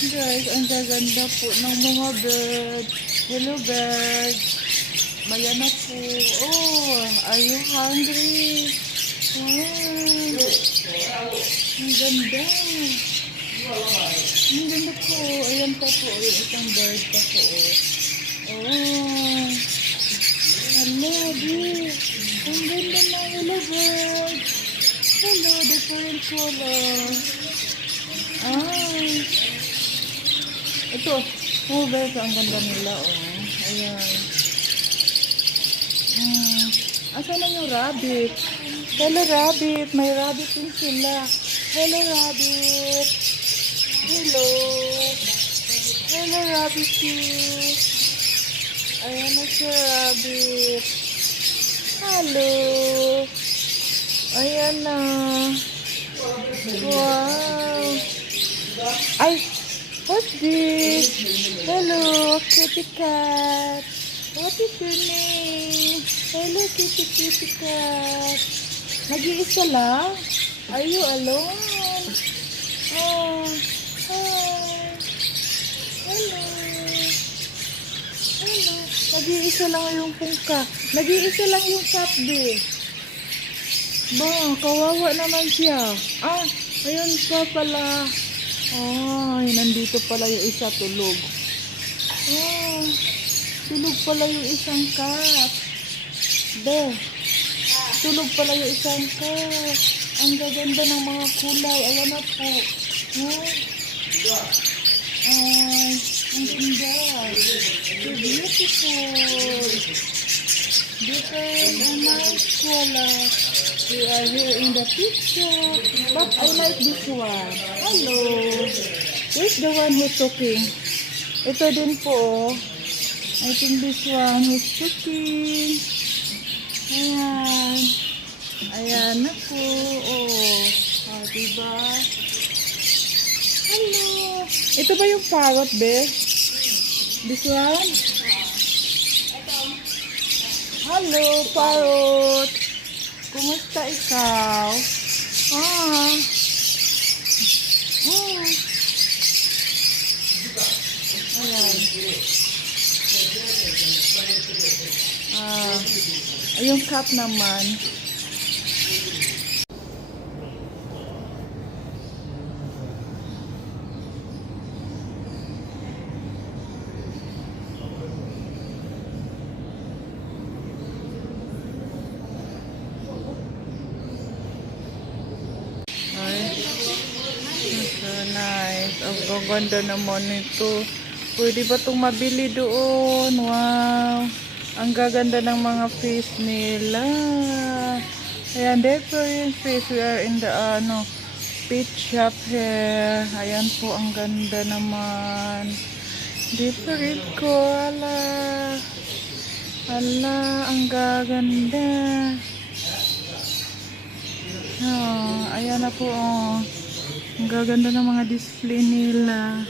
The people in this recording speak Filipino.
Guys, ang gaganda po ng mga bird. Hello bird. Maya na po. Oh, are you hungry? Wow. Ang ganda. Ang ganda po. Ayan pa po. Yung isang bird pa po. Oh. Hello, dear. Ang ganda na. Hello bird. Hello, different color. Ay. Ito. Oh, guys, ang ganda nila, oh. Ayan. Asan na yung rabbit? Hello, rabbit. May rabbit din sila. Hello, rabbit. Hello. Hello, rabbit. Ayan na siya, rabbit. Hello. Ayan na. Wow. Ay, what's this? Hello, kitty cat. What is your name? Hello, kitty cat. Nag-iisa lang? Are you alone? Oh, hi. Hello. Hello. Nag-iisa lang yung pungka. Nag-iisa lang yung katbe. Ba, kawawa naman siya. Ah, ayun pa pala. Ay, nandito pala yung isa tulog. Ah, tulog pala yung isang cat. Be, tulog pala yung isang cat. Ang gaganda ng mga kulay. Ayan na po. Ay, ang ganda. So beautiful. Different and nice color. We are here in the picture. But I like this one. Hello. Where's the one who's talking? Ito din po. I think this one who's talking. Ayan. Ayan na po. Oh. Oh, diba? Hello. Ito ba yung parrot, be? This one? Hello, parrot. Kumusta ikaw? Ah. Ayan. Yung cat naman. Nice. Ang gaganda naman ito. Pwede ba itong mabili doon? Wow. Ang gaganda ng mga fish nila. Ayan, different fish. We are in the pet shop here. Ayan po, ang ganda naman. Different ko. Ala, ang gaganda. Oh, ayan na po. Oh. Ang gaganda ng mga display nila.